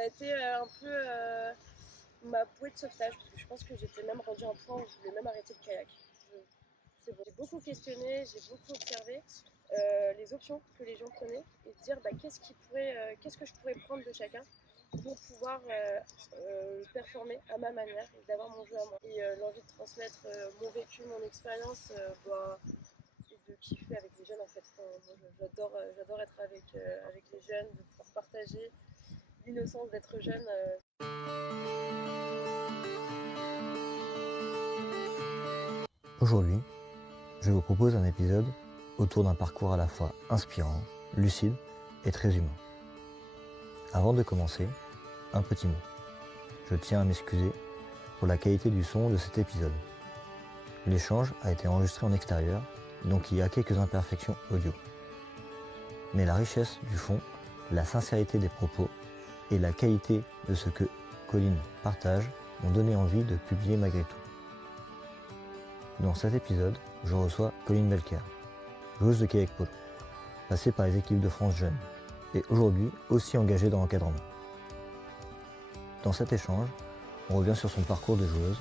Ça a été un peu ma bouée de sauvetage, parce que je pense que j'étais même rendue à un point où je voulais même arrêter le kayak. C'est bon. J'ai beaucoup questionné, j'ai beaucoup observé les options que les gens prenaient et dire qu'est-ce que je pourrais prendre de chacun pour pouvoir performer à ma manière et d'avoir mon jeu à moi. Et l'envie de transmettre mon vécu, mon expérience, et de kiffer avec les jeunes en fait. Moi, j'adore être avec les jeunes, de pouvoir partager l'innocence d'être jeune. Aujourd'hui, je vous propose un épisode autour d'un parcours à la fois inspirant, lucide et très humain. Avant de commencer, un petit mot. Je tiens à m'excuser pour la qualité du son de cet épisode. L'échange a été enregistré en extérieur, donc il y a quelques imperfections audio. Mais la richesse du fond, la sincérité des propos et la qualité de ce que Colline partage m'ont donné envie de publier malgré tout. Dans cet épisode, je reçois Colline Belker, joueuse de kayak polo, passée par les équipes de France jeunes et aujourd'hui aussi engagée dans l'encadrement. Dans cet échange, on revient sur son parcours de joueuse,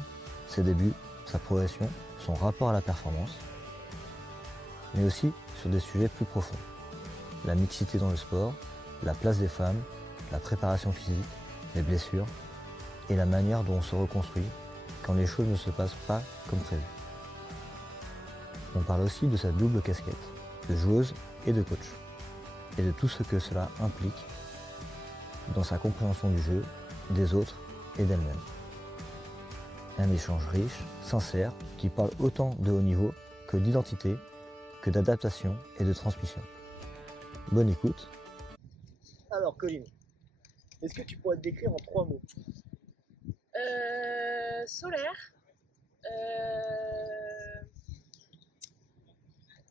ses débuts, sa progression, son rapport à la performance, mais aussi sur des sujets plus profonds. La mixité dans le sport, la place des femmes, la préparation physique, les blessures et la manière dont on se reconstruit quand les choses ne se passent pas comme prévu. On parle aussi de sa double casquette, de joueuse et de coach, et de tout ce que cela implique dans sa compréhension du jeu, des autres et d'elle-même. Un échange riche, sincère, qui parle autant de haut niveau que d'identité, que d'adaptation et de transmission. Bonne écoute. Alors Colline, est-ce que tu pourrais te décrire en 3 mots? Solaire,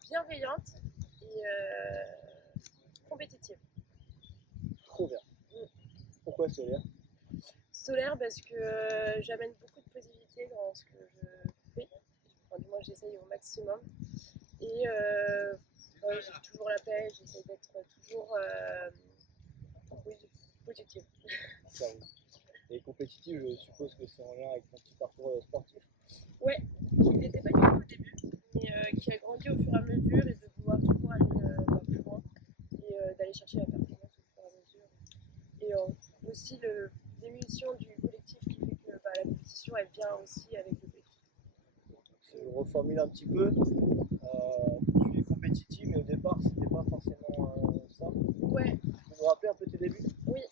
bienveillante et compétitive. Trop bien. Pourquoi solaire? Solaire parce que j'amène beaucoup de positivité dans ce que je fais. Enfin, du moins, j'essaye au maximum. Et j'ai toujours la paix, j'essaye d'être toujours positive. Ça, oui. Et compétitive, je suppose que c'est en lien avec ton petit parcours sportif. Ouais, qui n'était pas du tout au début, mais qui a grandi au fur et à mesure et de vouloir toujours aller plus loin et d'aller chercher la performance au fur et à mesure. Et aussi l'émulsion du collectif qui fait que la compétition elle vient aussi avec le collectif. Si je reformule un petit peu, tu es compétitive, mais au départ, c'était pas forcément ça. Ouais. Tu peux nous rappeler un peu tes débuts? Oui,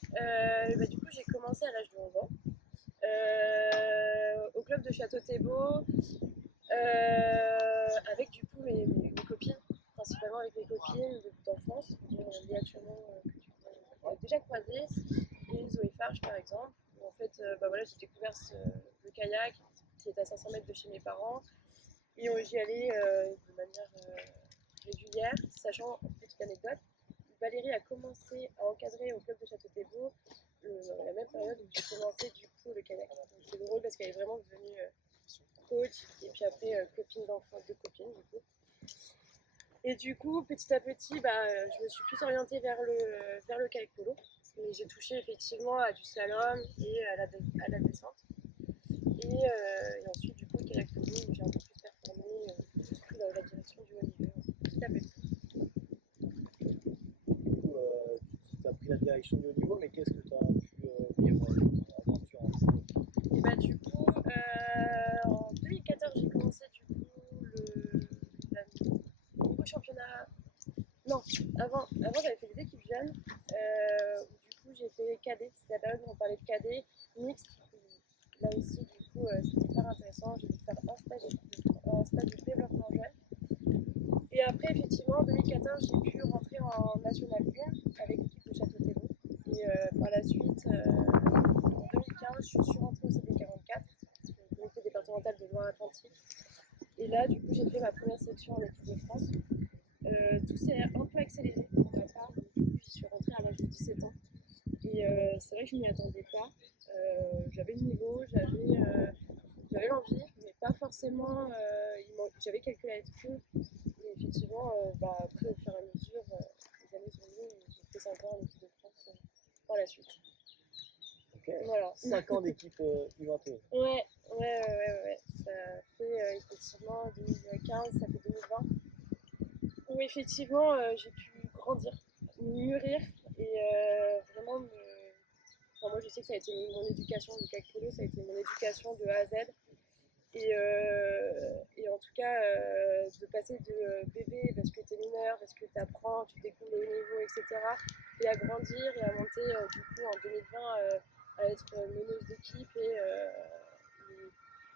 du coup j'ai commencé à l'âge de 11 ans au club de Château-Thébault avec du coup mes copines, principalement avec mes copines d'enfance, liées actuellement que tu as déjà croisées, et Zoé Farge par exemple. Où en fait, j'ai découvert le kayak qui est à 500 mètres de chez mes parents et j'y allais de manière régulière, sachant, petite anecdote, Valérie a commencé à encadrer au club de Château-Thébault la même période où j'ai commencé du coup le kayak. Donc c'est drôle parce qu'elle est vraiment devenue coach et puis après copine d'enfance, de copines du coup. Et du coup, petit à petit, je me suis plus orientée vers le kayak polo. Mais j'ai touché effectivement à du slalom et à la descente. Et ensuite, du coup, le kayak polo, j'ai un peu plus performé, plus pris la direction du haut niveau, petit à petit. Du coup, tu as pris la direction du haut niveau, mais qu'est-ce que tu as pu vivre l'aventure en jeu? Et du coup, en 2014, j'ai commencé du coup le nouveau championnat. Non, avant j'avais fait des équipes jeunes, où du coup j'ai fait cadet, c'était la période où on parlait de cadet, mixte. Là aussi, du coup, c'était hyper intéressant. J'ai dû faire un stage de développement jeune. Et après, effectivement, en 2014, j'ai pu rentrer en National 1 avec l'équipe de Château-Thébault. Et par la suite, en 2015, je suis rentrée au CP44, le comité départemental de Loire-Atlantique. Et là, du coup, j'ai fait ma première sélection en équipe de France. Tout s'est un peu accéléré pour ma part. J'y suis rentrée à l'âge de 17 ans. Et c'est vrai que je ne m'y attendais pas. J'avais le niveau, j'avais l'envie, mais pas forcément. J'avais quelques lacunes. Et effectivement, après, au fur et à mesure, les années sont venues et j'ai fait 5 ans en équipe de France par la suite. Ok. Voilà. 5 ans d'équipe U21. Ouais. Ça fait effectivement 2015, ça fait 2020. Où effectivement j'ai pu grandir, mûrir et vraiment me... Enfin, moi je sais que ça a été mon éducation, le CAC Polo, ça a été mon éducation de A à Z. Et en tout cas, de passer de bébé parce que tu es mineur, parce que tu apprends, tu découvres le haut niveau, etc. Et à grandir et à monter du coup en 2020 à être meneuse d'équipe et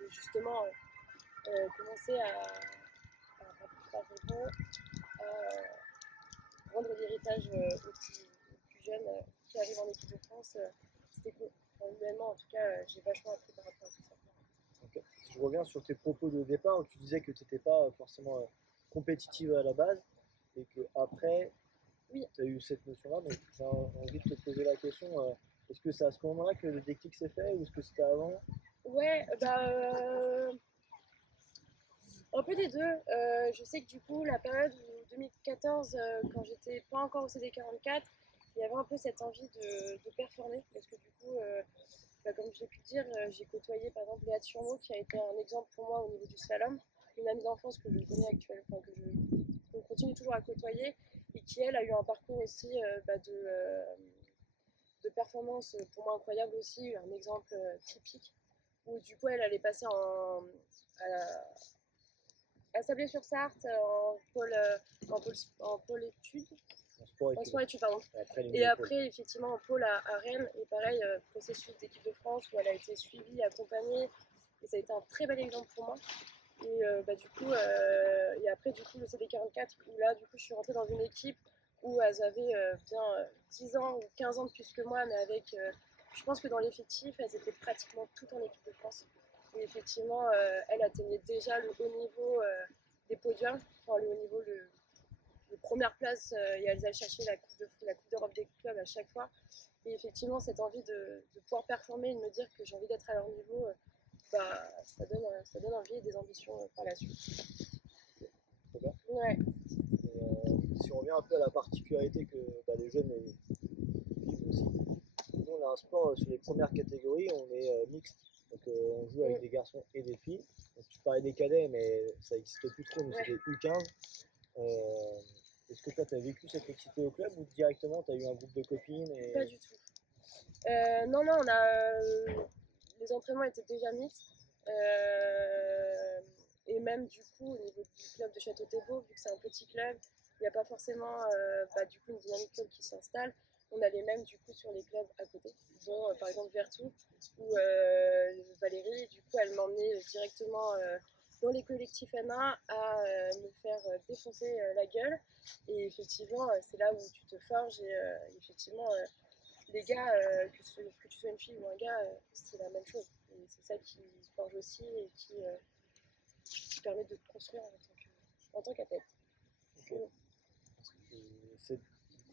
justement commencer à rendre l'héritage aux plus jeunes qui arrivent en équipe de France. C'était cool. Enfin, humainement, en tout cas, j'ai vachement appris par rapport à tout ça. Ok. Si je reviens sur tes propos de départ, où tu disais que tu n'étais pas forcément compétitive à la base et que après, Oui. tu as eu cette notion-là. Donc j'ai envie de te poser la question, est-ce que c'est à ce moment-là que le déclic s'est fait ou est-ce que c'était avant? Ouais, un peu des deux. Je sais que du coup, la période où 2014, quand j'étais pas encore au CD44, il y avait un peu cette envie de performer parce que du coup, comme je l'ai pu dire, j'ai côtoyé par exemple Léa Turmot qui a été un exemple pour moi au niveau du slalom, une amie d'enfance que je connais actuellement, qu'on continue toujours à côtoyer et qui elle a eu un parcours aussi de performance pour moi incroyable aussi, un exemple typique où du coup elle allait passer à Sablé-sur-Sarthe en pôle études. En sport études, pardon. Et après, effectivement, en pôle à Rennes. Et pareil, processus d'équipe de France où elle a été suivie, accompagnée. Et ça a été un très bel exemple pour moi. Et du coup, et après, du coup, le CD44, où là, du coup, je suis rentrée dans une équipe où elles avaient bien 10 ans ou 15 ans de plus que moi, mais avec, je pense que dans l'effectif, elles étaient pratiquement toutes en équipe de France. Et effectivement, elles atteignaient déjà le haut niveau des podiums, enfin le haut niveau, les premières places, et elles allaient chercher la coupe d'Europe des clubs à chaque fois. Et effectivement, cette envie de pouvoir performer et de me dire que j'ai envie d'être à leur niveau, ça donne envie et des ambitions par la suite. Très bien. Ouais. Et, si on revient un peu à la particularité que les jeunes vivent aussi, nous on a un sport sur les premières catégories, on est mixte. Donc on joue avec des garçons et des filles. Donc, tu parlais des cadets, mais ça n'existe plus trop, nous c'était U15. Est-ce que toi tu as vécu cette mixité au club ou directement tu as eu un groupe de copines et... Pas du tout. Non, les entraînements étaient déjà mixtes. Et même du coup, au niveau du club de Château-Thébault, vu que c'est un petit club, il n'y a pas forcément du coup, une dynamique club qui s'installe. On a les mêmes du coup sur les clubs à côté, dont par exemple Vertou, où Valérie, du coup, elle m'emmenait directement dans les collectifs N1 à me faire défoncer la gueule. Et effectivement, c'est là où tu te forges et effectivement, les gars, que tu sois une fille ou un gars, c'est la même chose. Et c'est ça qui forge aussi et qui permet de te construire en tant qu'athlète. Okay.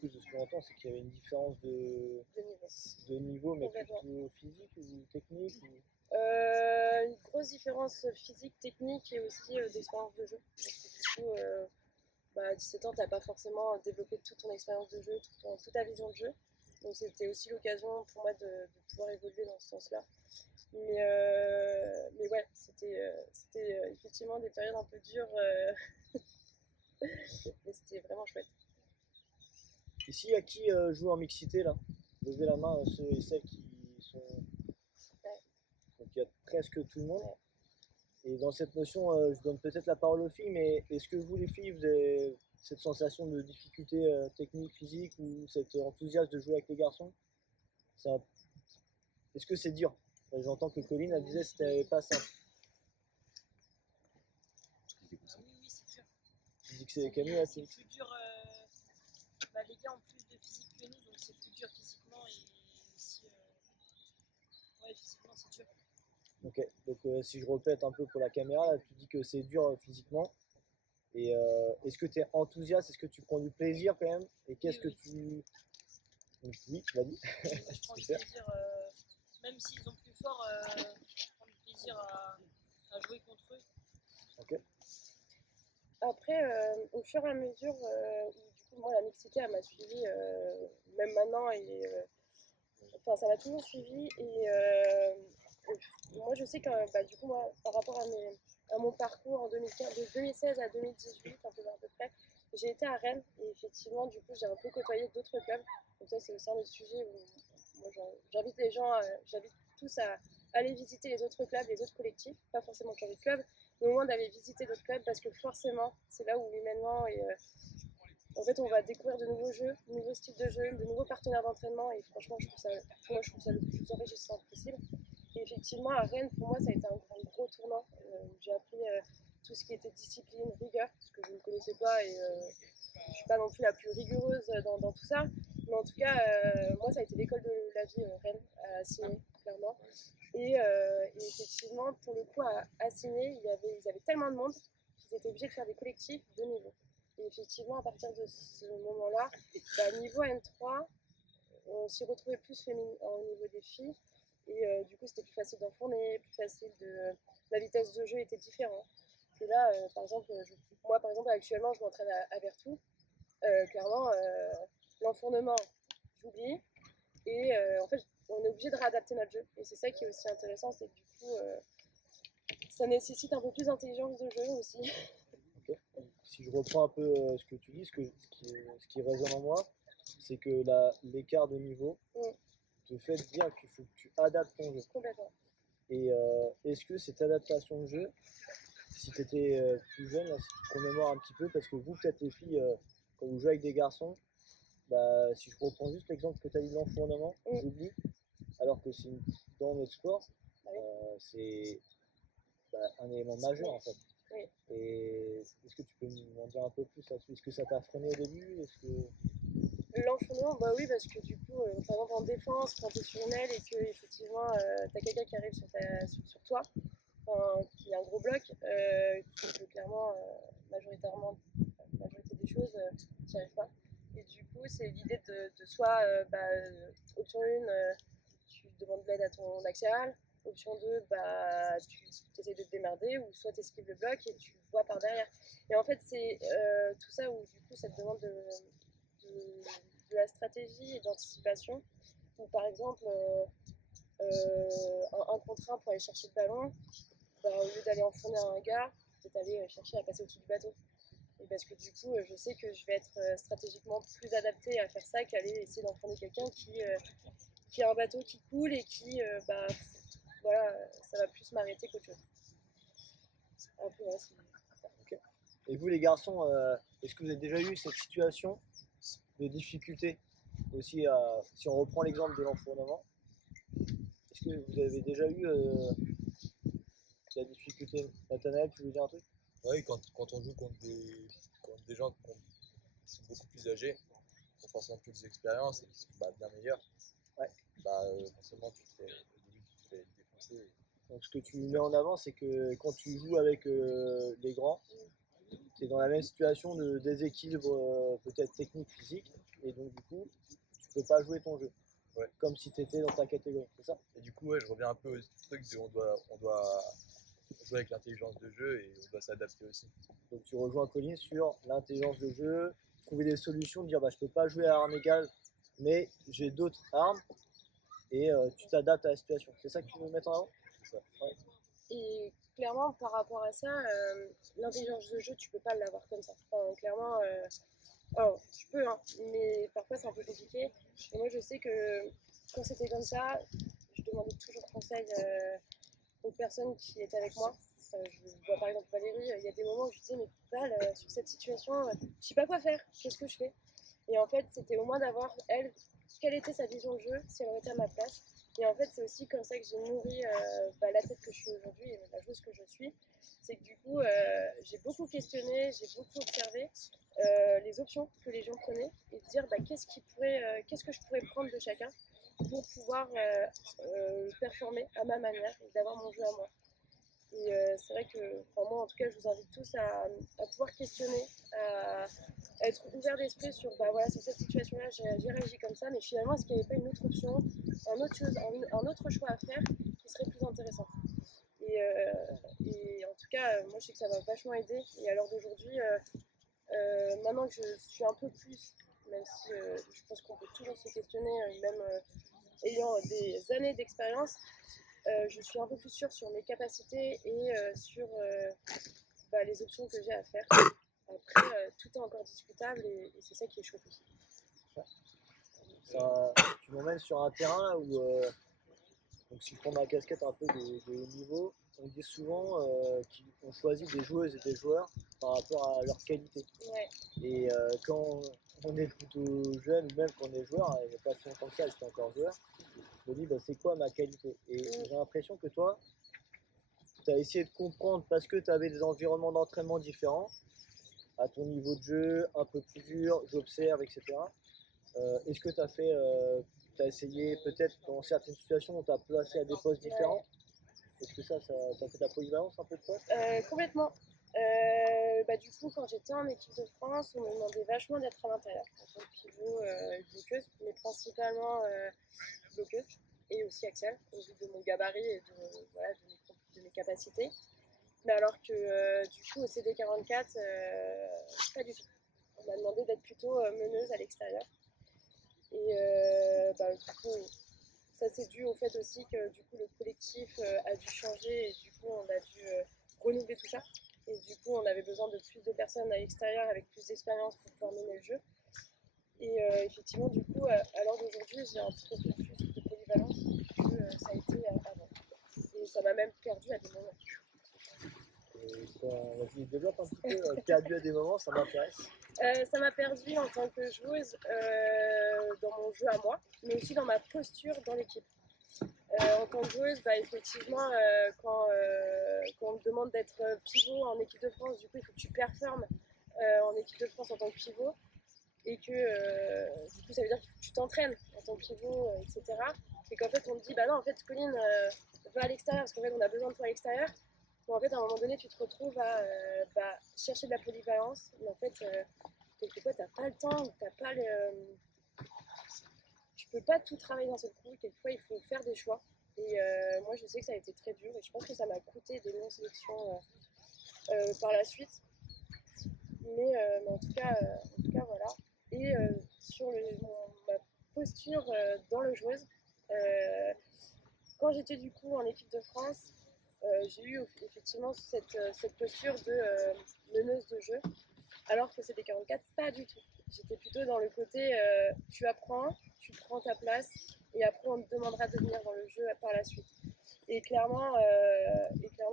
Du coup, de ce qu'on entend, c'est qu'il y avait une différence de niveau, mais plutôt physique ou technique ou... Une grosse différence physique, technique et aussi d'expérience de jeu. Parce que du coup, à 17 ans, tu n'as pas forcément développé toute ton expérience de jeu, toute ta vision de jeu. Donc c'était aussi l'occasion pour moi de pouvoir évoluer dans ce sens-là. Mais ouais, c'était effectivement des périodes un peu dures, mais c'était vraiment chouette. Ici, à qui joue en mixité là? Levez la main ceux et celles qui sont... Ouais. Donc il y a presque tout le monde. Ouais. Et dans cette notion, je donne peut-être la parole aux filles, mais est-ce que vous les filles, vous avez cette sensation de difficulté technique, physique ou cet enthousiasme de jouer avec les garçons? Est-ce que c'est dur? J'entends que Colline elle disait que c'était pas simple. Oui, c'est dur. Tu dis que c'est Camille, c'est plus dur. Les gars ont plus de physique que nous, donc c'est plus dur physiquement et aussi. Ouais, physiquement, c'est dur. Ok, donc si je répète un peu pour la caméra, là, tu dis que c'est dur physiquement. Et est-ce que tu es enthousiaste? Est-ce que tu prends du plaisir quand même? Et qu'est-ce que tu... Donc, oui, vas-y. Je prends du plaisir, même s'ils sont plus forts, je prends du plaisir à jouer contre eux. Ok. Après, au fur et à mesure où du coup moi la mixité elle m'a suivi même maintenant Enfin, ça m'a toujours suivi moi je sais que du coup moi par rapport à mon parcours en 2015, de 2016 à 2018 un peu à peu près, j'ai été à Rennes et effectivement du coup j'ai un peu côtoyé d'autres clubs. Donc ça c'est aussi un autre sujet où moi j'invite les gens, j'invite tous à aller visiter les autres clubs, les autres collectifs, pas forcément changer de club, mais au moins d'aller visiter d'autres clubs parce que forcément c'est là où humainement en fait, on va découvrir de nouveaux jeux, de nouveaux styles de jeu, de nouveaux partenaires d'entraînement et franchement, je trouve ça le plus enrichissant possible. Et effectivement, à Rennes, pour moi, ça a été un gros tournant. J'ai appris tout ce qui était discipline, rigueur, ce que je ne connaissais pas et je ne suis pas non plus la plus rigoureuse dans tout ça. Mais en tout cas, moi, ça a été l'école de la vie Rennes, à Signé, clairement. Et effectivement, pour le coup, à Signé, ils avaient tellement de monde qu'ils étaient obligés de faire des collectifs de niveau. Et effectivement, à partir de ce moment-là, niveau N3, on s'y retrouvait plus au niveau des filles. Et du coup, c'était plus facile d'enfourner, plus facile la vitesse de jeu était différente. Que là, moi, par exemple, actuellement, je m'entraîne à Vertou. Clairement, l'enfournement, j'oublie. Et en fait, on est obligé de réadapter notre jeu. Et c'est ça qui est aussi intéressant, c'est que du coup, ça nécessite un peu plus d'intelligence de jeu aussi. Ok. Si je reprends un peu ce que tu dis, ce qui résonne en moi, c'est que l'écart de niveau te fait dire qu'il faut que tu adaptes ton jeu. Complètement. Et est-ce que cette adaptation de jeu, si tu étais plus jeune, là, si tu te commémores un petit peu, parce que vous, peut-être les filles, quand vous jouez avec des garçons, si je reprends juste l'exemple que tu as dit de l'enfournement, j'oublie, alors que dans notre sport, c'est un élément majeur en fait. Oui. Et est-ce que tu peux m'en dire un peu plus là-dessus? Est-ce que ça t'a freiné au début? L'enfournement, oui, parce que du coup, par exemple en défense, quand tu es sur une aile et que effectivement tu as quelqu'un qui arrive sur toi, qui a un gros bloc, qui peut clairement, majoritairement, la majorité des choses, tu n'y arrives pas. Et du coup, c'est l'idée de soit, option 1, tu demandes de l'aide à ton axial, option 2, tu essaies de te démerder, ou soit tu esquives le bloc et tu vois par derrière. Et en fait, c'est tout ça où du coup, ça te demande de la stratégie et d'anticipation. Ou par exemple, un contre un pour aller chercher le ballon, au lieu d'aller enfourner un gars, peut-être aller chercher à passer au-dessus du bateau. Et parce que du coup, je sais que je vais être stratégiquement plus adaptée à faire ça qu'aller essayer d'enfourner quelqu'un qui a un bateau qui coule et voilà, ça va plus m'arrêter qu'autre chose. Un peu, ouais, okay. Et vous, les garçons, est-ce que vous avez déjà eu cette situation de difficulté aussi si on reprend l'exemple de l'enfournement, est-ce que vous avez déjà eu la difficulté? Nathanaël, tu veux dire un truc? Oui, quand on joue contre des gens qui sont beaucoup plus âgés, qui ont forcément plus d'expérience et qui sont bien meilleurs, forcément, au début, tu te fais défoncer. Donc, ce que tu mets en avant, c'est que quand tu joues avec les grands, tu es dans la même situation de déséquilibre peut-être technique, physique, et donc du coup, tu peux pas jouer ton jeu. Ouais. Comme si tu étais dans ta catégorie, c'est ça? Et du coup, je reviens un peu au truc de on doit jouer avec l'intelligence de jeu et on doit s'adapter aussi. Donc tu rejoins Colline sur l'intelligence de jeu, trouver des solutions, dire je peux pas jouer à armes égales, mais j'ai d'autres armes, et tu t'adaptes à la situation. C'est ça que tu veux mettre en avant? C'est ça. Ouais. Et clairement, par rapport à ça, l'intelligence de jeu, tu peux pas l'avoir comme ça. Enfin, clairement, tu peux, hein, mais parfois c'est un peu compliqué. Et moi, je sais que quand c'était comme ça, je demandais toujours conseil aux personnes qui étaient avec moi. Je vois par exemple Valérie, il y a des moments où je disais, mais Val, sur cette situation, je sais pas quoi faire, qu'est-ce que je fais? Et en fait, c'était au moins d'avoir, elle, quelle était sa vision de jeu, si elle aurait été à ma place. Et en fait, c'est aussi comme ça que j'ai nourri l'athlète que je suis aujourd'hui et la joueuse que je suis. C'est que du coup, j'ai beaucoup questionné, j'ai beaucoup observé les options que les gens prenaient et de dire qu'est-ce que je pourrais prendre de chacun pour pouvoir performer à ma manière et d'avoir mon jeu à moi. Et c'est vrai que, moi en tout cas, je vous invite tous à pouvoir questionner, à être ouvert d'esprit sur, sur cette situation-là, j'ai réagi comme ça, mais finalement, est-ce qu'il n'y avait pas une autre option, un autre choix à faire qui serait plus intéressant? Et en tout cas, moi, je sais que ça m'a vachement aidé. Et à l'heure d'aujourd'hui, maintenant que je suis un peu plus, même si je pense qu'on peut toujours se questionner, même ayant des années d'expérience, je suis un peu plus sûre sur mes capacités et sur les options que j'ai à faire. Après, tout est encore discutable et c'est ça qui est chouette aussi. Ça, tu m'emmènes sur un terrain où, donc si je prends ma casquette un peu de haut niveau, on dit souvent qu'on choisit des joueuses et des joueurs par rapport à leur qualité. Ouais. Et quand on est plutôt jeune, ou même quand on est joueur, il n'y a pas si longtemps que ça, j'étais encore joueur, je me dis c'est quoi ma qualité. Et j'ai l'impression que toi, tu as essayé de comprendre parce que tu avais des environnements d'entraînement différents, à ton niveau de jeu, un peu plus dur, j'observe, etc. Est-ce que tu as essayé peut-être dans certaines situations où tu as placé à des postes différents? Est-ce que ça t'a fait ta polyvalence un peu de poste? Complètement. Du coup, quand j'étais en équipe de France, on me demandait vachement d'être à l'intérieur, en tant que pivot et bloqueuse, mais principalement bloqueuse et aussi axiale, au vu de mon gabarit et de mes capacités. Mais alors que du coup, au CD44, pas du tout. On m'a demandé d'être plutôt meneuse à l'extérieur. Et du coup, ça c'est dû au fait aussi que du coup le collectif a dû changer et du coup on a dû renouveler tout ça. Et du coup on avait besoin de plus de personnes à l'extérieur avec plus d'expérience pour pouvoir mener le jeu. Et effectivement du coup à l'heure d'aujourd'hui j'ai un petit peu plus de polyvalence que ça a été avant. Et ça m'a même perdu à des moments. Vas-y, développe un petit peu, perdu à des moments, ça m'intéresse. Ça m'a perdu en tant que joueuse dans mon jeu à moi, mais aussi dans ma posture dans l'équipe. En tant que joueuse, effectivement, quand on me demande d'être pivot en équipe de France, du coup, il faut que tu performes en équipe de France en tant que pivot. Et que du coup, ça veut dire qu'il faut que tu t'entraînes en tant que pivot, etc. Et qu'en fait, on te dit, non, en fait, Colline, va à l'extérieur, parce qu'en fait, on a besoin de toi à l'extérieur. Donc, en fait, à un moment donné, tu te retrouves à chercher de la polyvalence. Mais en fait, quelquefois, tu n'as pas le temps, tu peux pas tout travailler d'un seul coup. Quelquefois, il faut faire des choix. Et moi, je sais que ça a été très dur et je pense que ça m'a coûté des non-sélections par la suite. Mais en tout cas, voilà. Et sur ma posture dans le joueuse, quand j'étais du coup en équipe de France, j'ai eu effectivement cette posture de meneuse de jeu, alors que c'était 44, pas du tout. J'étais plutôt dans le côté tu apprends, tu prends ta place, et après on te demandera de venir dans le jeu par la suite. Et clairement,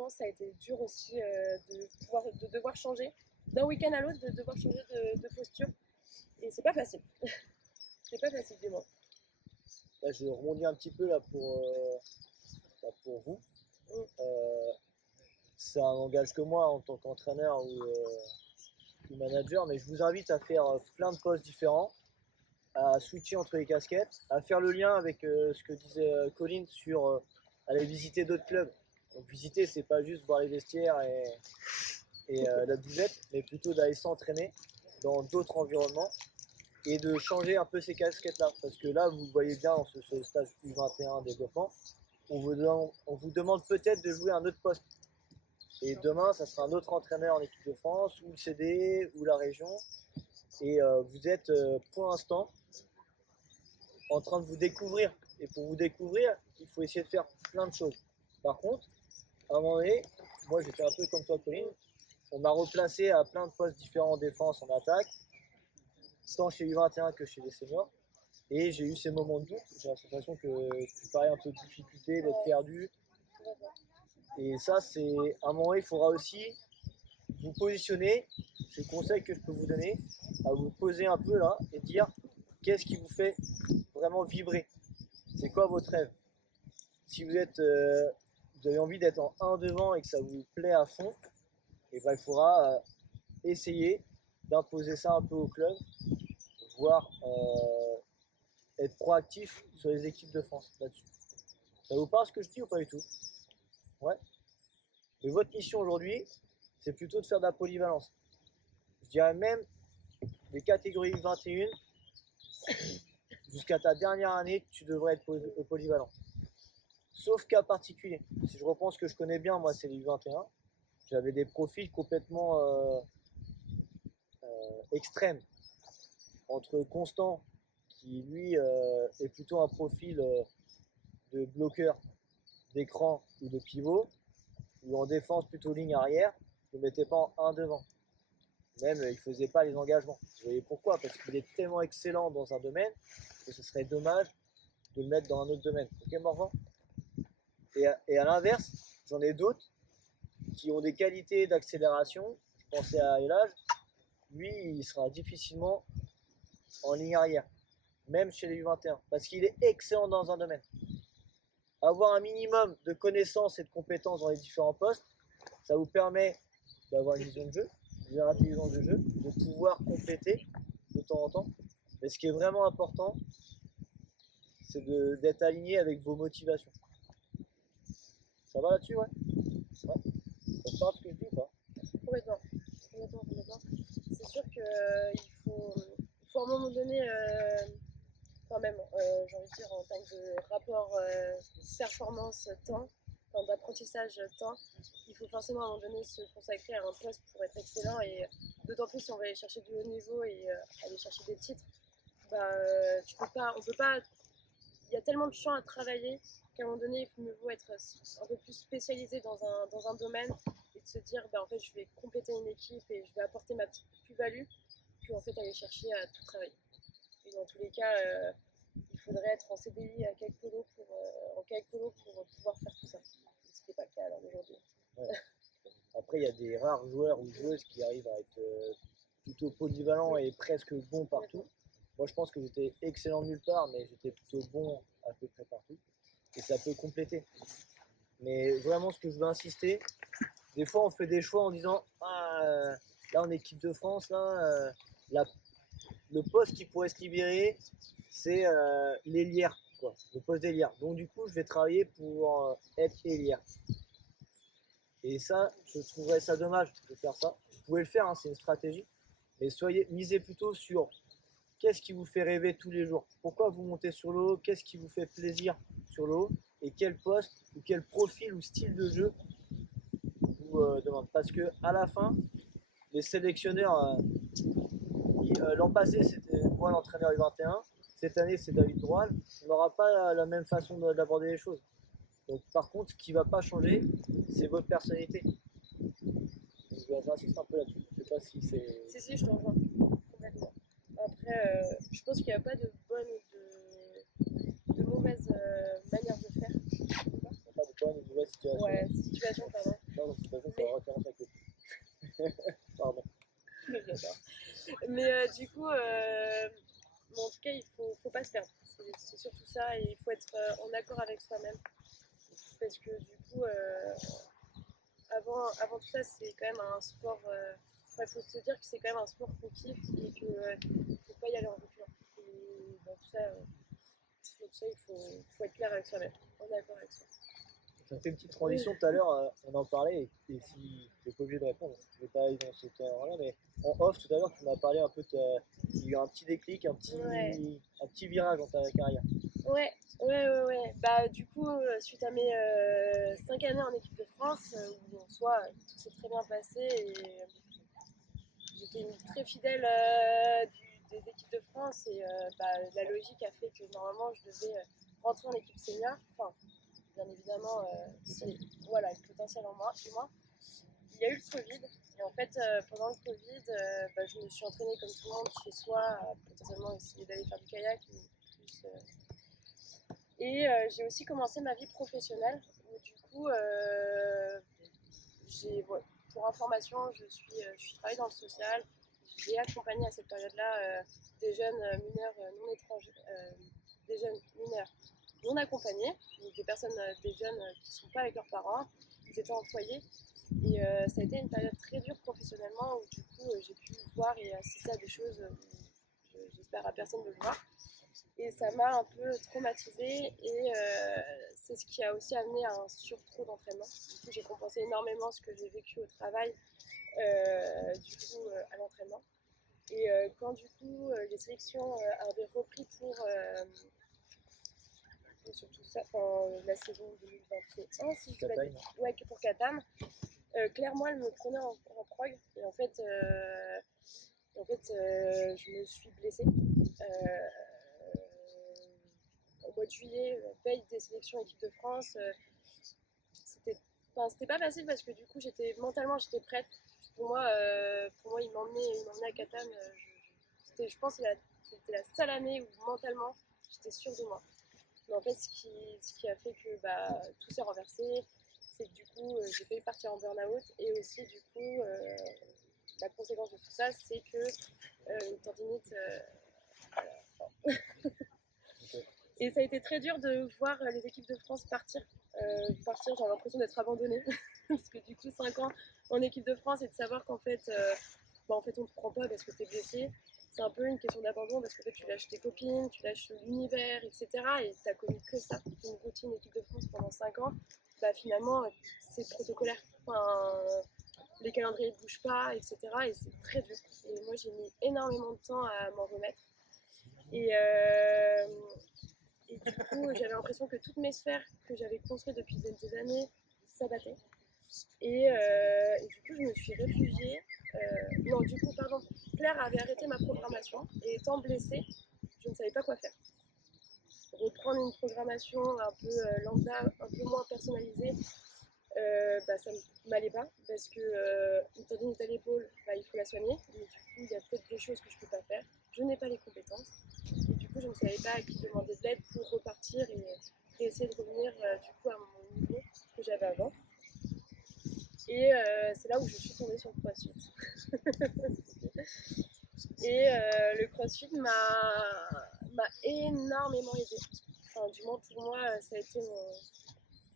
ça a été dur aussi de devoir changer d'un week-end à l'autre, de devoir changer de posture. Et c'est pas facile. C'est pas facile du moins. Là, je rebondis un petit peu là pour vous. Ça n'engage que moi en tant qu'entraîneur ou manager, mais je vous invite à faire plein de postes différents, à switcher entre les casquettes, à faire le lien avec ce que disait Colline sur aller visiter d'autres clubs. Donc visiter, c'est pas juste voir les vestiaires et la buvette, mais plutôt d'aller s'entraîner dans d'autres environnements et de changer un peu ces casquettes-là. Parce que là, vous voyez bien dans ce stage U21 développement, on vous demande peut-être de jouer un autre poste. Et demain, ça sera un autre entraîneur en équipe de France, ou le CD, ou la région. Et vous êtes, pour l'instant, en train de vous découvrir. Et pour vous découvrir, il faut essayer de faire plein de choses. Par contre, à un moment donné, moi j'étais un peu comme toi, Colline, on m'a replacé à plein de postes différents en défense, en attaque, tant chez U21 que chez les seniors. Et j'ai eu ces moments de doute, j'ai la sensation que tu parlais un peu de difficulté, d'être perdu. Et ça, c'est à un moment, il faudra aussi vous positionner, c'est le conseil que je peux vous donner, à vous poser un peu là et dire qu'est-ce qui vous fait vraiment vibrer. C'est quoi votre rêve? Si vous avez envie d'être en 1 devant et que ça vous plaît à fond, et il faudra essayer d'imposer ça un peu au club, voire être proactif sur les équipes de France là-dessus. Ça vous parle ce que je dis ou pas du tout? Ouais. Et votre mission aujourd'hui, c'est plutôt de faire de la polyvalence. Je dirais même des catégories 21 jusqu'à ta dernière année, tu devrais être polyvalent. Sauf cas particulier. Si je reprends ce que je connais bien, moi, c'est les U21. J'avais des profils complètement extrêmes. Entre Constant, qui lui est plutôt un profil de bloqueur d'écran ou de pivot, ou en défense plutôt ligne arrière, je ne le mettais pas en 1 devant. Même il ne faisait pas les engagements. Vous voyez pourquoi? Parce qu'il est tellement excellent dans un domaine que ce serait dommage de le mettre dans un autre domaine. Ok Morvan? Et à l'inverse, j'en ai d'autres qui ont des qualités d'accélération. Je pensais à Elage, lui il sera difficilement en ligne arrière, même chez les U21, parce qu'il est excellent dans un domaine. Avoir un minimum de connaissances et de compétences dans les différents postes, ça vous permet d'avoir une vision de jeu, une intelligence de jeu, de pouvoir compléter de temps en temps. Mais ce qui est vraiment important, c'est d'être aligné avec vos motivations. Ça va là-dessus, ouais? Ouais. Ça te parle ce que je dis ou pas? Complètement. C'est sûr qu'il faut à un moment donné, quand même, j'ai envie de dire, en termes de rapport performance-temps, d'apprentissage-temps, il faut forcément à un moment donné se consacrer à un poste pour être excellent, et d'autant plus si on va aller chercher du haut niveau et aller chercher des titres, on peut pas, il y a tellement de champs à travailler qu'à un moment donné, il faut mieux vaut être un peu plus spécialisé dans un domaine et de se dire, en fait, je vais compléter une équipe et je vais apporter ma petite plus-value, qu'en fait aller chercher à tout travailler. Et dans tous les cas, il faudrait être en CDI à Kaikolo pour pouvoir faire tout ça. Ce qui n'est pas le cas à l'heure d'aujourd'hui. Ouais. Après, il y a des rares joueurs ou joueuses qui arrivent à être plutôt polyvalents et presque bons partout. Moi, je pense que j'étais excellent nulle part, mais j'étais plutôt bon à peu près partout. Et ça peut compléter. Mais vraiment, ce que je veux insister, des fois, on fait des choix en disant là, en équipe de France, le poste qui pourrait se libérer, c'est l'ailière, le poste d'ailière. Donc, du coup, je vais travailler pour être ailière. Et ça, je trouverais ça dommage de faire ça. Vous pouvez le faire, hein, c'est une stratégie. Mais misez plutôt sur qu'est-ce qui vous fait rêver tous les jours. Pourquoi vous montez sur le haut? Qu'est-ce qui vous fait plaisir sur le haut? Et quel poste ou quel profil ou style de jeu vous demande. Parce que à la fin, les sélectionneurs, l'an passé c'était moi l'entraîneur U21, cette année c'est David Droal, on n'aura pas la même façon d'aborder les choses. Donc par contre, ce qui ne va pas changer, c'est votre personnalité. J'insiste un peu là-dessus. Je sais pas si c'est. Si, je te rejoins complètement. Après, je pense qu'il n'y a pas de bonne ou de mauvaise manière de faire. Pas de bonne ou de mauvaise situation. Ouais, situation, pardon. Non, situation, c'est en référence avec le. Pardon. J'adore. Mais du coup, en tout cas, il faut pas se perdre. C'est surtout ça, et il faut être en accord avec soi-même. Parce que du coup, avant tout ça, c'est quand même un sport. Il faut se dire que c'est quand même un sport qu'on kiffe et qu'il ne faut pas y aller en reculant. Et dans tout ça, il faut être clair avec soi-même, en accord avec soi. Ça fait une petite transition tout à l'heure, on en parlait, et si tu n'es pas obligé de répondre, je ne vais pas aller dans ce terrain-là, mais en off tout à l'heure, tu m'as parlé un peu il y a eu un petit déclic, un petit virage dans ta carrière. Ouais. Bah, du coup, suite à mes 5 années en équipe de France, où en soi, tout s'est très bien passé, et j'étais une très fidèle des équipes de France, et la logique a fait que normalement je devais rentrer en équipe senior. Enfin, bien évidemment, voilà, le potentiel en moi, du moins. Il y a eu le Covid, et en fait, pendant le Covid, je me suis entraînée comme tout le monde chez soi, potentiellement essayer d'aller faire du kayak, mais plus. Et j'ai aussi commencé ma vie professionnelle, où du coup, pour information, je travaille dans le social. J'ai accompagné à cette période-là des jeunes mineurs non étrangers, des jeunes mineurs non accompagnés, donc des jeunes qui ne sont pas avec leurs parents, qui étaient en foyer. Et ça a été une période très dure professionnellement, où du coup j'ai pu voir et assister à des choses où j'espère à personne de le voir. Et ça m'a un peu traumatisée, et c'est ce qui a aussi amené à un surtrop d'entraînement. Du coup, j'ai compensé énormément ce que j'ai vécu au travail, à l'entraînement. Et quand du coup les sélections avaient repris pour surtout ça, la saison 2021, si je l'ai dit, ouais, pour Catane, Claire, moi, elle me prenait en prog, et en fait, je me suis blessée. mois de juillet, veille des sélections équipe de France. C'était pas facile parce que du coup, mentalement, j'étais prête. Pour moi, il m'emmenait à Catane. Je pense que c'était la seule année où mentalement, j'étais sûre de moi. Mais en fait, ce qui a fait que tout s'est renversé, c'est que du coup, j'ai failli partir en burn-out. Et aussi, du coup, la conséquence de tout ça, c'est que une tendinite. Et ça a été très dur de voir les équipes de France partir. J'avais l'impression d'être abandonnée. Parce que du coup, 5 ans en équipe de France et de savoir qu'en fait, on ne te prend pas parce que tu es blessé. C'est un peu une question d'abandon parce que fait, tu lâches tes copines, tu lâches l'univers, etc. Et tu n'as connu que ça, une routine équipe de France pendant 5 ans. Finalement, c'est protocolaire. Les calendriers ne bougent pas, etc. Et c'est très dur. Et moi, j'ai mis énormément de temps à m'en remettre. Et du coup, j'avais l'impression que toutes mes sphères que j'avais construites depuis des années s'abattaient. Et du coup, je me suis réfugiée. Non, du coup, pardon. Claire avait arrêté ma programmation et étant blessée, je ne savais pas quoi faire. Reprendre une programmation un peu lambda, un peu moins personnalisée, ça ne m'allait pas parce que une tendinite à l'épaule, il faut la soigner. Mais du coup, il y a peut-être des choses que je ne peux pas faire. Je n'ai pas les compétences. Et du coup, je ne savais pas à qui demander de l'aide pour repartir et essayer de revenir du coup à mon niveau que j'avais avant. Et c'est là où je suis tombée sur le CrossFit. Et le CrossFit m'a énormément aidée. Enfin, du moins pour moi, ça a été mon...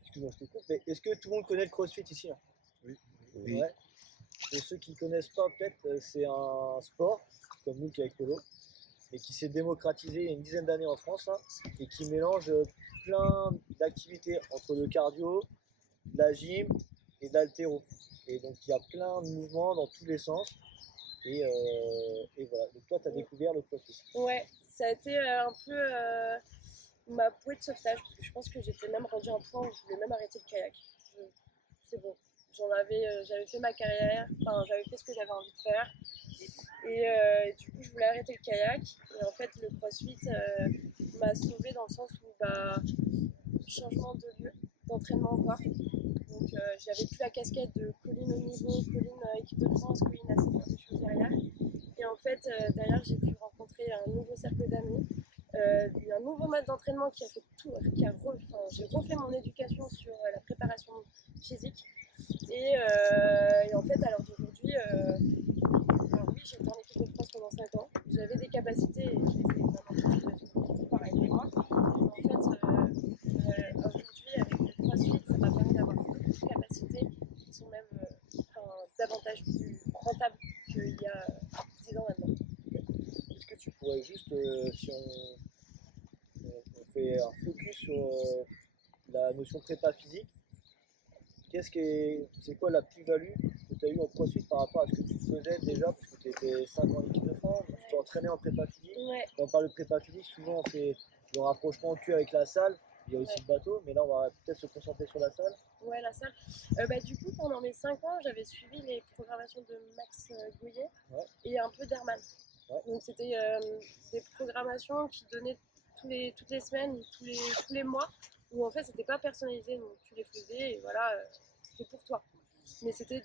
Excuse-moi, je te coupe, mais est-ce que tout le monde connaît le CrossFit ici? Oui. Ouais. Pour ceux qui ne connaissent pas, peut-être, c'est un sport, comme nous qui avec Polo, mais qui s'est démocratisé il y a une dizaine d'années en France, et qui mélange plein d'activités entre le cardio, de la gym et de l'haltéro. Et donc il y a plein de mouvements dans tous les sens. Et voilà. Donc toi, tu as découvert le CrossFit. Ouais, ça a été un peu ma bouée de sauvetage, parce que je pense que j'étais même rendue à un point où je voulais même arrêter le kayak. C'est bon. J'avais fait ma carrière, j'avais fait ce que j'avais envie de faire. Et du coup, je voulais arrêter le kayak. Et en fait, le CrossFit m'a sauvée dans le sens où, changement de lieu, d'entraînement encore. Donc, j'avais plus la casquette de colline au niveau, colline équipe de France, colline assez faire des choses derrière. Et en fait, derrière, j'ai pu rencontrer un nouveau cercle d'amis, un nouveau mode d'entraînement qui a fait tout, j'ai refait mon éducation sur la préparation physique. Et en fait, à l'heure d'aujourd'hui, oui, j'étais en équipe de France pendant 5 ans. J'avais des capacités et je les ai vraiment pareil que moi. En fait, aujourd'hui, avec le CrossFit, ça m'a permis d'avoir d'autres capacités qui sont même davantage plus rentables qu'il y a 10 ans maintenant. Est-ce que tu pourrais juste, si on fait un focus sur la notion de prépa physique, c'est quoi la plus-value que tu as eu en CrossFit par rapport à ce que tu faisais déjà, parce que tu étais 5 ans en équipe de France, tu t'es entraîné en prépa physique. Ouais. Quand on parle de prépa physique, souvent on fait le rapprochement que avec la salle, il y a aussi le bateau, mais là on va peut-être se concentrer sur la salle. Ouais, la salle. Du coup, pendant mes 5 ans, j'avais suivi les programmations de Max Gouillet et un peu d'Herman. Ouais. Donc c'était des programmations qui donnaient toutes les semaines ou tous les mois, où en fait c'était pas personnalisé, donc tu les faisais et voilà, c'était pour toi. Mais c'était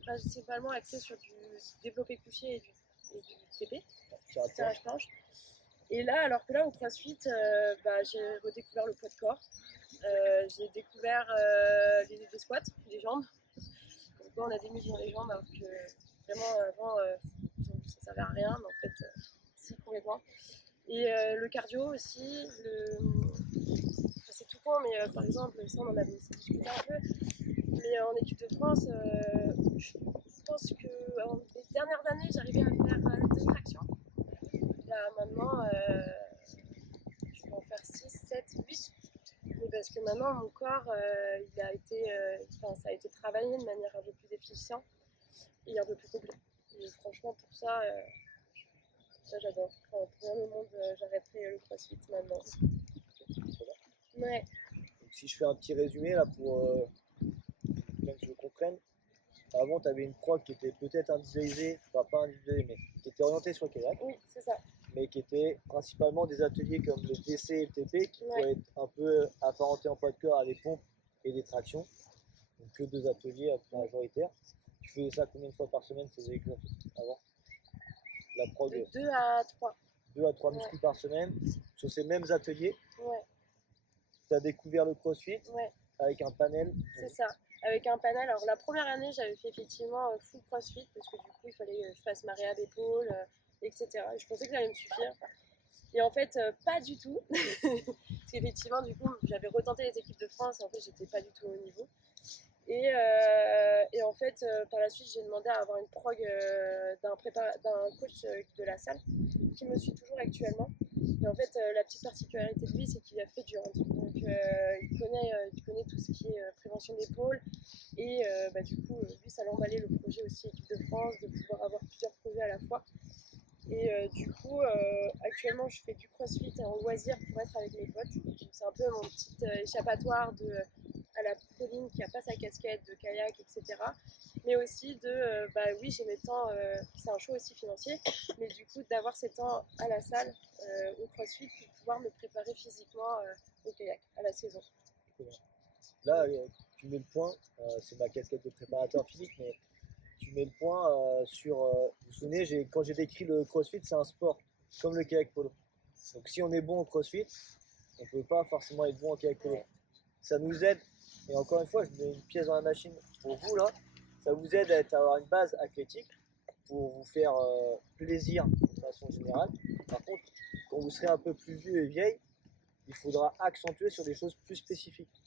principalement axé sur du développé couché et du TP, tirage planche. Et là, alors que là au CrossFit, j'ai redécouvert le poids de corps. J'ai découvert les squats, les jambes. Donc là, on a des muscles dans les jambes, alors que vraiment avant, ça servait à rien, mais en fait, si, complètement. Et le cardio aussi, c'est tout con, mais par exemple, ça on en avait aussi discuté un peu, mais en équipe de France, je pense que les dernières années, j'arrivais à faire 2 tractions. Là maintenant, je vais en faire 6, 7, 8. Mais parce que maintenant, mon corps, ça a été travaillé de manière un peu plus efficiente et un peu plus complet. Et franchement, pour ça, j'adore. Pour rien au monde, j'arrêterai le CrossFit maintenant. Ouais. Donc, si je fais un petit résumé là pour bien que je comprenne, avant tu avais une prog qui était peut-être individualisée, enfin pas individualisée, mais qui était orientée sur le kayak. Oui, c'est ça. mais qui étaient principalement des ateliers comme le DC et le TP, qui pouvaient être un peu apparentés en poids de corps à des pompes et des tractions. Donc que 2 ateliers majoritaires. Tu faisais ça combien de fois par semaine, ces exercices avant? La prog, De 2 à 3. 2 à 3 muscles par semaine, sur ces mêmes ateliers. Ouais. Tu as découvert le CrossFit avec un panel. C'est ça, avec un panel. Alors la première année, j'avais fait effectivement full CrossFit parce que du coup, il fallait que je fasse ma réhab épaule, etc. Et je pensais que ça allait me suffire. Et en fait, pas du tout. Parce qu'effectivement, du coup, j'avais retenté les équipes de France et en fait, j'étais pas du tout au niveau. Et en fait, par la suite, j'ai demandé à avoir une prog d'un coach de la salle qui me suit toujours actuellement. Et en fait, la petite particularité de lui, c'est qu'il a fait du hand. Donc, il connaît tout ce qui est prévention d'épaule. Et du coup, lui, ça l'a emballé le projet aussi équipe de France, de pouvoir avoir plusieurs projets à la fois. Et du coup, actuellement, je fais du crossfit en loisir pour être avec mes potes. Donc, c'est un peu mon petit échappatoire à la Pauline qui n'a pas sa casquette de kayak, etc. Mais aussi oui, j'ai mes temps, c'est un choix aussi financier, mais du coup, d'avoir ces temps à la salle, au crossfit, pour pouvoir me préparer physiquement au kayak, à la saison. Là, tu mets le point, c'est ma casquette de préparateur physique, mais tu mets le point sur. Vous vous souvenez, quand j'ai décrit le CrossFit, c'est un sport, comme le kayak polo. Donc si on est bon au CrossFit, on ne peut pas forcément être bon au kayak polo. Ça nous aide, et encore une fois, je mets une pièce dans la machine pour vous là, ça vous aide à avoir une base athlétique pour vous faire plaisir de façon générale. Par contre, quand vous serez un peu plus vieux et vieille, il faudra accentuer sur des choses plus spécifiques.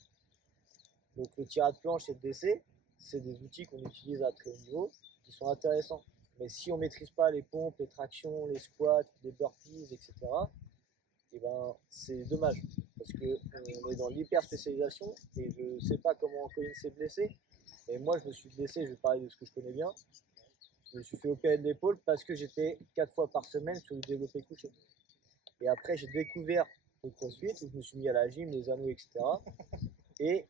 Donc le tirage de planche et le DC, c'est des outils qu'on utilise à très haut niveau, qui sont intéressants. Mais si on ne maîtrise pas les pompes, les tractions, les squats, les burpees, etc., et ben, c'est dommage. Parce qu'on est dans l'hyper spécialisation, et je ne sais pas comment Colin s'est blessé, mais moi je me suis blessé, je vais parler de ce que je connais bien. Je me suis fait opérer de l'épaule parce que j'étais 4 fois par semaine sur le développé couché. Et après j'ai découvert le CrossFit, où je me suis mis à la gym, les anneaux, etc. Et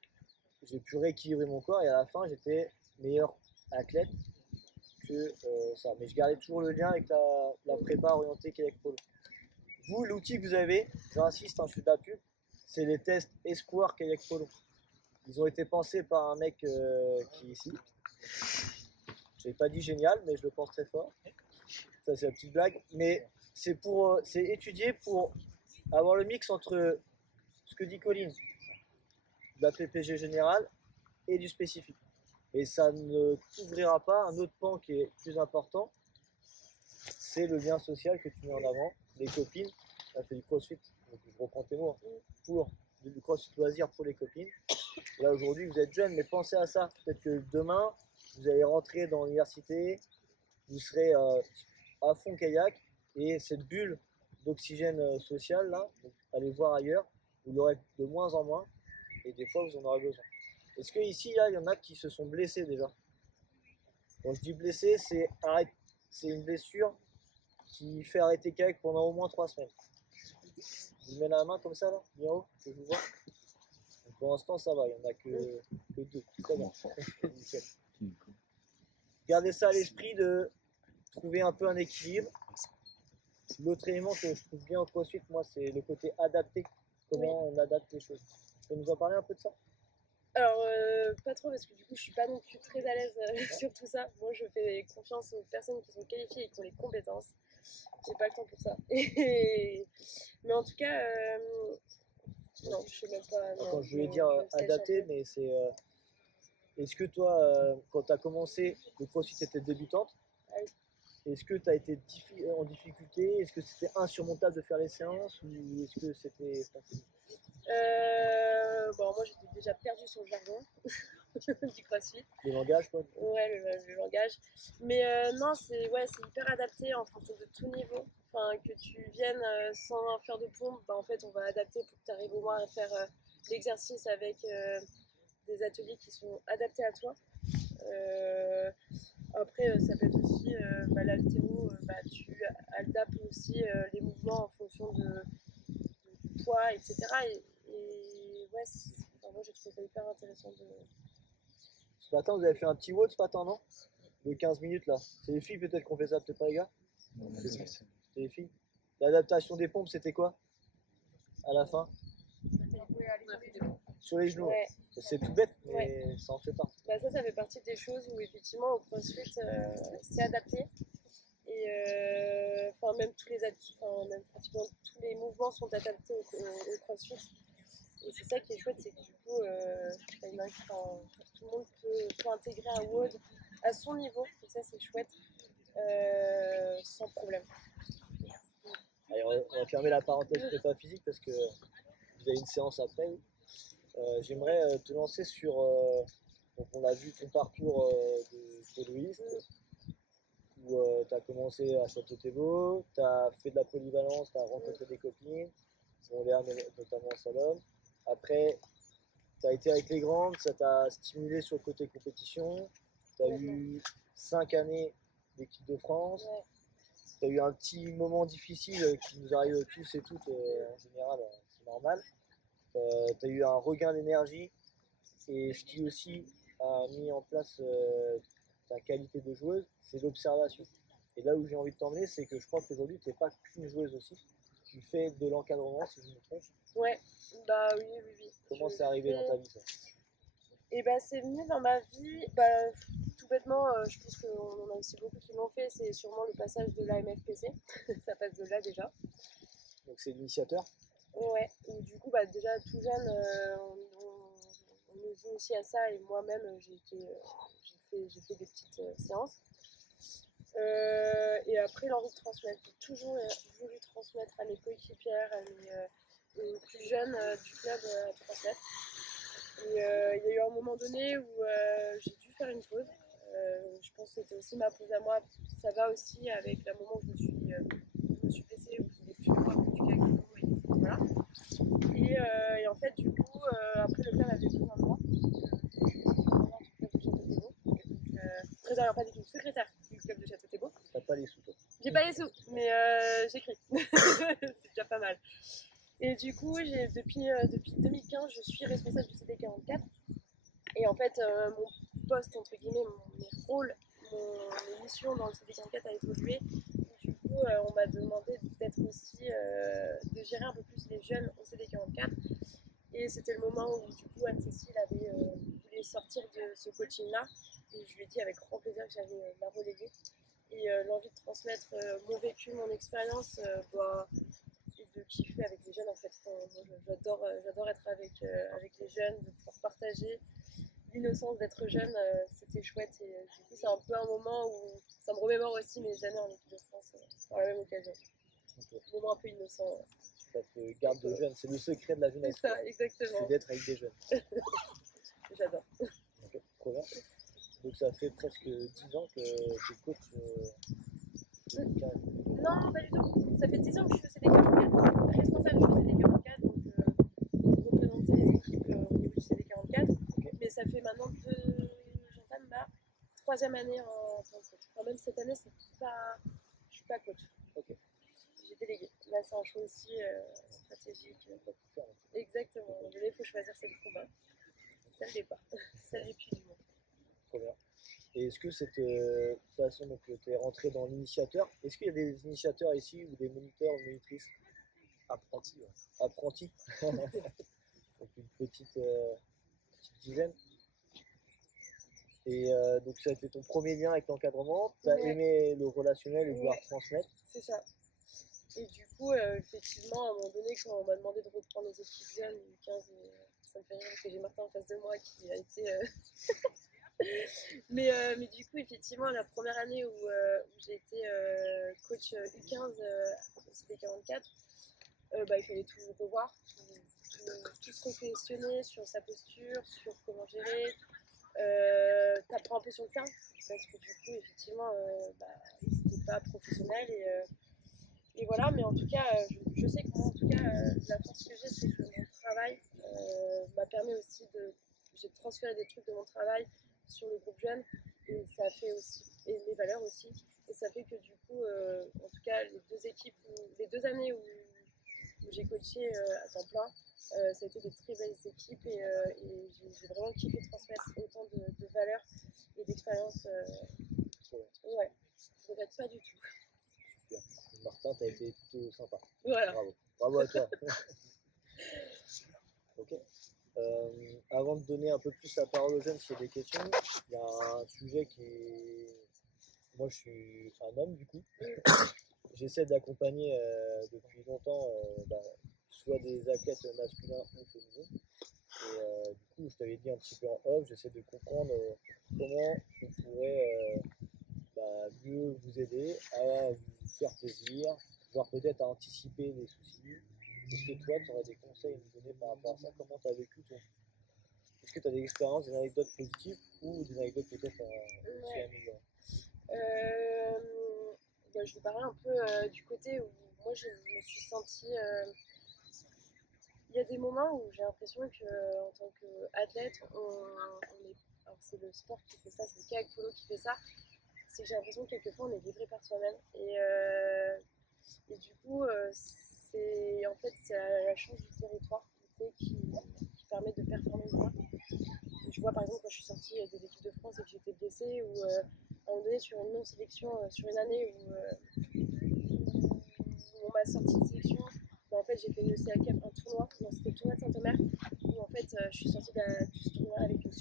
j'ai pu rééquilibrer mon corps et à la fin j'étais meilleur athlète que ça. Mais je gardais toujours le lien avec la prépa orientée kayak polo. Vous, l'outil que vous avez, j'insiste, je fais de la pub, c'est les tests Espoir kayak polo. Ils ont été pensés par un mec qui est ici. Je n'ai pas dit génial, mais je le pense très fort. Ça c'est la petite blague. Mais c'est étudié pour avoir le mix entre ce que dit Colin, de la PPG générale et du spécifique. Et ça ne couvrira pas un autre pan qui est plus important, c'est le lien social que tu mets en avant. Les copines, tu as fait du crossfit, donc je reprends tes mots, pour du crossfit loisir pour les copines. Et là aujourd'hui vous êtes jeunes, mais pensez à ça. Peut-être que demain, vous allez rentrer dans l'université, vous serez à fond kayak, et cette bulle d'oxygène social, là, donc allez voir ailleurs, vous l'aurez de moins en moins, et des fois vous en aurez besoin. Est-ce qu'ici, il y en a qui se sont blessés déjà? Quand je dis blessé, c'est une blessure qui fait arrêter kayak pendant au moins 3 semaines. Je vous mets la main comme ça, là, bien haut, que je vous vois. Donc, pour l'instant, ça va, il n'y en a que 2. Très bien. Gardez ça à l'esprit de trouver un peu un équilibre. L'autre élément que je trouve bien au CrossFit, moi, c'est le côté adapté. Comment on adapte les choses. Tu peux nous en parler un peu de ça? Alors, pas trop, parce que du coup, je suis pas non plus très à l'aise sur tout ça. Moi, je fais confiance aux personnes qui sont qualifiées et qui ont les compétences. J'ai pas le temps pour ça. Mais en tout cas, non, je sais même pas. Non, quand je voulais dire adapté, mais c'est. Est-ce que toi, quand tu as commencé, le CrossFit était débutante? Est-ce que tu as été en difficulté? Est-ce que c'était insurmontable de faire les séances? Ou est-ce que c'était facile? Moi, j'étais déjà perdue sur le jargon du CrossFit. Le langage, quoi? Ouais, le langage. Mais non, c'est hyper adapté en fonction de tout niveau. Enfin, que tu viennes sans faire de pompe, en fait, on va adapter pour que tu arrives au moins à faire l'exercice avec des ateliers qui sont adaptés à toi. Après, ça peut être aussi l'haltéro, tu adaptes aussi les mouvements en fonction du poids, etc. Et ouais, moi j'ai trouvé ça hyper intéressant de. Ce matin, vous avez fait un petit WOD ce matin, non? De 15 minutes là. C'est les filles peut-être qu'on fait ça, peut-être pas les gars? C'était les filles. L'adaptation des pompes, c'était quoi à la fin? Sur les genoux. Ouais. C'est tout bête, mais ça en fait partie. Bah ça fait partie des choses où effectivement au CrossFit c'est adapté. Et même même pratiquement tous les mouvements sont adaptés au CrossFit. Et c'est ça qui est chouette, c'est que du coup, tout le monde peut intégrer un WOD à son niveau, et ça c'est chouette, sans problème. Allez, on va fermer la parenthèse prépa physique parce que vous avez une séance après. J'aimerais te lancer sur. Donc on a vu ton parcours de poloiste, où tu as commencé à Château-Thébot, tu as fait de la polyvalence, tu as rencontré des copines, dont Léa notamment Salom. Après, tu as été avec les grandes, ça t'a stimulé sur le côté compétition. Tu as eu 5 années d'équipe de France. Ouais. Tu as eu un petit moment difficile qui nous arrive tous et toutes en général, c'est normal. Tu as eu un regain d'énergie et ce qui aussi a mis en place ta qualité de joueuse, c'est l'observation. Et là où j'ai envie de t'emmener, c'est que je crois qu'aujourd'hui, tu n'es pas qu'une joueuse aussi. Tu fais de l'encadrement, si je me trompe. Ouais, bah oui. Comment c'est arrivé dans ta vie ça? Et bah c'est venu dans ma vie, tout bêtement, je pense qu'on en a aussi beaucoup qui l'ont fait, c'est sûrement le passage de l'AMFPC, ça passe de là déjà. Donc c'est l'initiateur? Ouais, où du coup déjà tout jeune, on nous initie à ça et moi-même j'ai fait des petites séances. Et après l'envie de transmettre, j'ai toujours voulu transmettre à mes coéquipières, aux plus jeunes du club à transmettre. Et il y a eu un moment donné où j'ai dû faire une pause. Je pense que c'était aussi ma pause à moi. Ça va aussi avec le moment où je me suis blessée, où je n'ai plus pouvoir du kakudo et voilà. Et en fait, du coup, après le club avait besoin de moi. Trésorière, pas du tout, secrétaire du club de Château-Thébot. T'as pas les sous toi? J'ai pas les sous, mais j'écris. C'est déjà pas mal. Et du coup, depuis 2015, je suis responsable du CD44. Et en fait, mon poste, entre guillemets, mes rôles, mes missions dans le CD44 a évolué. Et du coup, on m'a demandé d'être aussi, de gérer un peu plus les jeunes au CD44. Et c'était le moment où, du coup, Anne-Cécile voulait sortir de ce coaching-là. Et je lui ai dit avec grand plaisir que j'allais la reléguer. Et l'envie de transmettre mon vécu, mon expérience, et de kiffer avec les jeunes en fait. J'adore être avec les jeunes, de pouvoir partager l'innocence d'être jeune, c'était chouette. Et du coup, c'est un peu un moment où ça me remémore aussi mes années en équipe de France par la même occasion. Okay. Un moment un peu innocent. Ça te garde de jeune, c'est le secret de la jeunesse. C'est ça, exactement. C'est d'être avec des jeunes. J'adore. Ok, trop bien. Donc ça fait presque 10 ans que tu es coach Non, pas du tout. Ça fait 10 ans que je suis au CD44, responsable du CD44, donc représenter les équipes au niveau du CD44. Okay. Mais ça fait maintenant j'entame ma 3e année en tant que coach. Enfin, même cette année, je suis pas coach. Okay. J'ai délégué. Là, c'est un choix aussi stratégique. Exactement. Il faut choisir ses combats. Ça ne l'est pas. Ça ne l'est plus du moins. Trop bien. Et est-ce que cette façon dont tu es rentré dans l'initiateur, est-ce qu'il y a des initiateurs ici ou des moniteurs ou monitrices? Apprentis, ouais. Apprentis. Donc une petite dizaine. Et donc ça a été ton premier lien avec l'encadrement. Tu as aimé le relationnel et vouloir transmettre. C'est ça. Et du coup, effectivement, à un moment donné, quand on m'a demandé de reprendre les équipes jeunes, U15, ça me fait rire parce que j'ai Martin en face de moi qui a été... mais du coup, effectivement, la première année où j'ai été coach U15 au CD44, il fallait tout revoir, tout se questionner sur sa posture, sur comment gérer. T'apprends un peu sur le terrain parce que du coup, effectivement, c'était pas professionnel et voilà. Mais en tout cas, je sais que moi, en tout cas, la force que j'ai, c'est que mon travail m'a permis aussi j'ai transféré des trucs de mon travail sur le groupe jeune et ça fait aussi, et mes valeurs aussi, et ça fait que du coup, en tout cas, les 2 années où j'ai coaché à temps plein, ça a été des très belles équipes et j'ai vraiment kiffé transmettre autant de valeurs et d'expériences. Ouais, je ne regrette pas du tout. Super. Martin, tu as été plutôt sympa. Voilà. Bravo. Bravo à toi. Ok. Avant de donner un peu plus la parole aux jeunes, s'il y a des questions, il y a un sujet qui est. Moi, je suis un homme, du coup. J'essaie d'accompagner depuis longtemps soit des athlètes masculins ou féminins. Et du coup, je t'avais dit un petit peu en off, j'essaie de comprendre comment on pourrait mieux vous aider à vous faire plaisir, voire peut-être à anticiper les soucis. Est-ce que toi, tu aurais des conseils à nous donner par rapport à ça? Comment tu as vécu toi? Est-ce que tu as des expériences, des anecdotes positives ou des anecdotes peut-être aussi améliorées? Je vais parler un peu du côté où moi je me suis sentie. Il y a des moments où j'ai l'impression qu'en tant qu'athlète, on est. Alors c'est le sport qui fait ça, c'est le kayak polo qui fait ça. C'est que j'ai l'impression que quelquefois on est livré par soi-même. Et du coup, c'est en fait c'est la chance du territoire qui permet de performer ou pas. Je vois par exemple quand je suis sortie des équipes de France et que j'étais blessée, ou à un moment donné sur une non-sélection, sur une année où on m'a sorti de sélection, en fait j'ai fait une CA Cup, un tournoi, c'était le tournoi de Saint-Omer, où en fait je suis sortie de ce tournoi avec une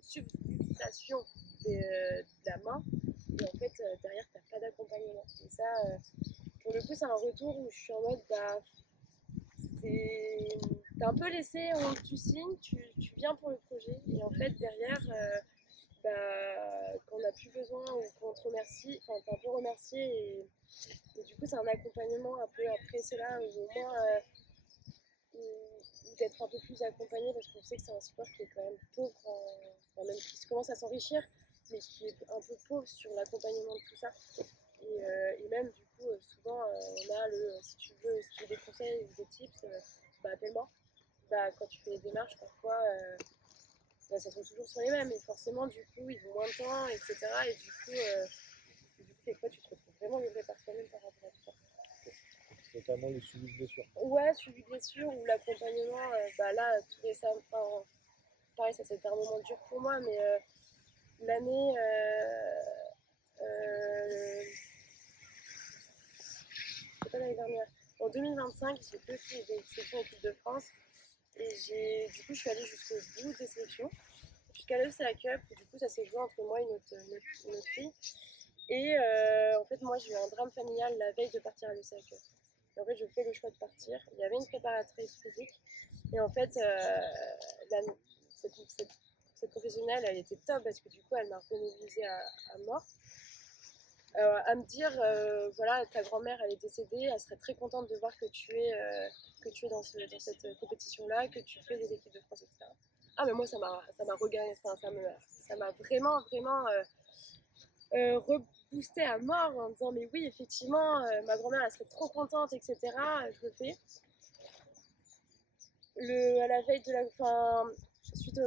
subluxation de la main, et en fait derrière t'as pas d'accompagnement. Et ça, pour le coup, c'est un retour où je suis en mode t'es un peu laissé, tu signes, tu viens pour le projet, et en fait derrière, quand on n'a plus besoin ou qu'on te remercie, enfin t'es un peu remercié, et du coup c'est un accompagnement un peu après cela, ou au moins d'être un peu plus accompagné, parce qu'on sait que c'est un sport qui est quand même pauvre, enfin, même qui commence à s'enrichir, mais qui est un peu pauvre sur l'accompagnement de tout ça. Et même du coup, souvent on a si tu veux des conseils ou des tips, appelle-moi. Quand tu fais les démarches, parfois ça tombe toujours sur les mêmes, et forcément du coup ils ont moins de temps, etc. Et du coup quelquefois tu te retrouves vraiment livré par toi-même par rapport à tout ça. Notamment le suivi de blessure. Ouais, suivi de blessure ou l'accompagnement, là tout récemment, pareil, ça c'était un moment dur pour moi, mais l'année c'est pas l'année dernière, en 2025, j'ai fait aussi des sélections en équipe de France, et du coup je suis allée jusqu'au bout des sélections, jusqu'à l'ECA Cup, où du coup ça s'est joué entre moi et une autre fille. Et en fait moi j'ai eu un drame familial la veille de partir à l'ECA Cup. Et en fait je fais le choix de partir. Il y avait une préparatrice physique, et en fait cette professionnelle, elle était top, parce que du coup elle m'a remobilisée à mort. À me dire, voilà, ta grand-mère elle est décédée, elle serait très contente de voir que tu es dans cette compétition-là, que tu fais des équipes de France, etc. Ah mais moi ça m'a regagné, enfin, ça m'a vraiment reboosté à mort, en disant mais oui effectivement ma grand-mère elle serait trop contente, etc. Je le fais. À la veille de la fin, suite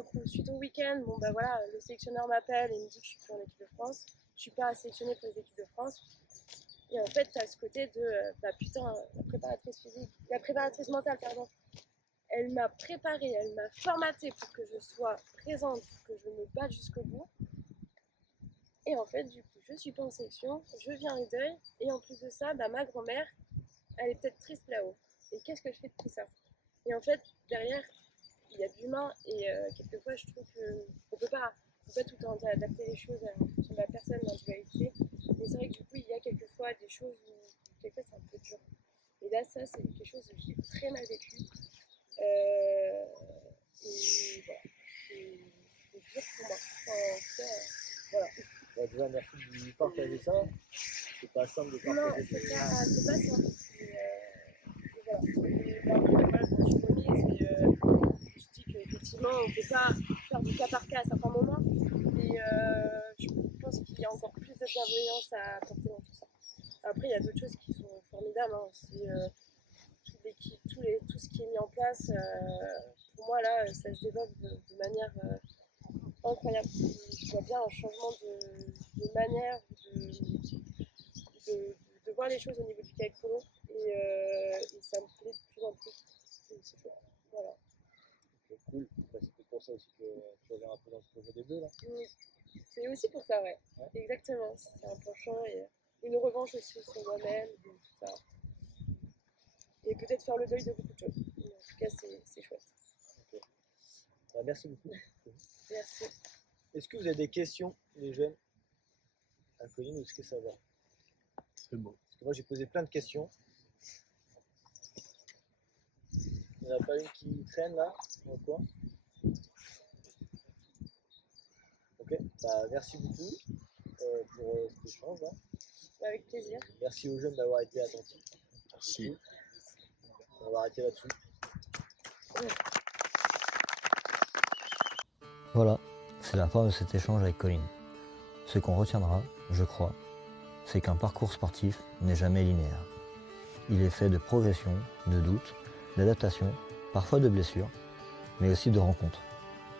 au week-end, voilà, le sélectionneur m'appelle et me dit que je suis plus en équipe de France. Je suis pas sélectionnée pour les équipes de France. Et en fait, tu as ce côté de putain, la préparatrice mentale, pardon, elle m'a préparée, elle m'a formatée pour que je sois présente, pour que je me batte jusqu'au bout. Et en fait, du coup, je suis pas en sélection, je viens au deuil, et en plus de ça, ma grand-mère, elle est peut-être triste là-haut. Et qu'est-ce que je fais de tout ça? Et en fait, derrière, il y a de l'humain, et quelquefois, je trouve qu'on peut pas tout le temps adapter les choses en fonction de la personne, l'individualité. Mais c'est vrai que du coup, il y a quelquefois des choses où quelquefois c'est un peu dur. Et là, ça, c'est quelque chose que j'ai très mal vécu. Et voilà, c'est dur pour moi. Enfin, en tout cas, voilà. Déjà, merci de nous partager ça. C'est pas simple de Non, partager c'est pas simple. Et voilà. Après, voilà, je me suis remise, et je dis qu'effectivement, on ne peut pas faire du cas par cas à certains moments. Et je pense qu'il y a encore plus de bienveillance à apporter dans tout ça. Après, il y a d'autres choses qui sont formidables, hein, aussi. Tout ce qui est mis en place, pour moi, là, ça se développe de manière incroyable. Je vois bien un changement de manière de voir les choses au niveau du kayak polo, et ça me plaît de plus en plus. C'est chouette. Voilà. Okay, cool. C'est pour ça aussi que tu reviens un peu dans ce projet des Bleus là. C'est aussi pour ça, ouais. Exactement. C'est un penchant et une revanche aussi sur moi-même, tout ça. et peut-être faire le deuil de beaucoup de choses. Mais en tout cas, c'est chouette. Bah, merci beaucoup. Merci. Est-ce que vous avez des questions, les jeunes, à Colline, ou est-ce que ça va? C'est bon. Parce que moi, j'ai posé plein de questions. Il n'y en a pas une qui traîne là, dans le coin? Ok, bah, merci beaucoup pour cet échange là. Avec plaisir. Merci aux jeunes d'avoir été attentifs. Merci. On va arrêter là-dessus. Voilà, c'est la fin de cet échange avec Colline. Ce qu'on retiendra, je crois, c'est qu'un parcours sportif n'est jamais linéaire. Il est fait de progression, de doutes, d'adaptation, parfois de blessures, mais aussi de rencontres,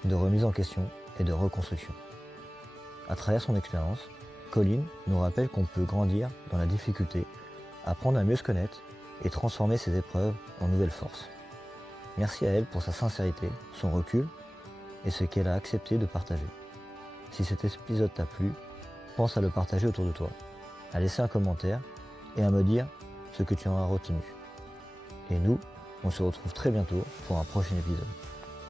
de remise en question et de reconstruction. À travers son expérience, Colline nous rappelle qu'on peut grandir dans la difficulté, apprendre à mieux se connaître et transformer ses épreuves en nouvelles forces. Merci à elle pour sa sincérité, son recul et ce qu'elle a accepté de partager. Si cet épisode t'a plu, pense à le partager autour de toi, à laisser un commentaire et à me dire ce que tu en as retenu. Et nous, on se retrouve très bientôt pour un prochain épisode.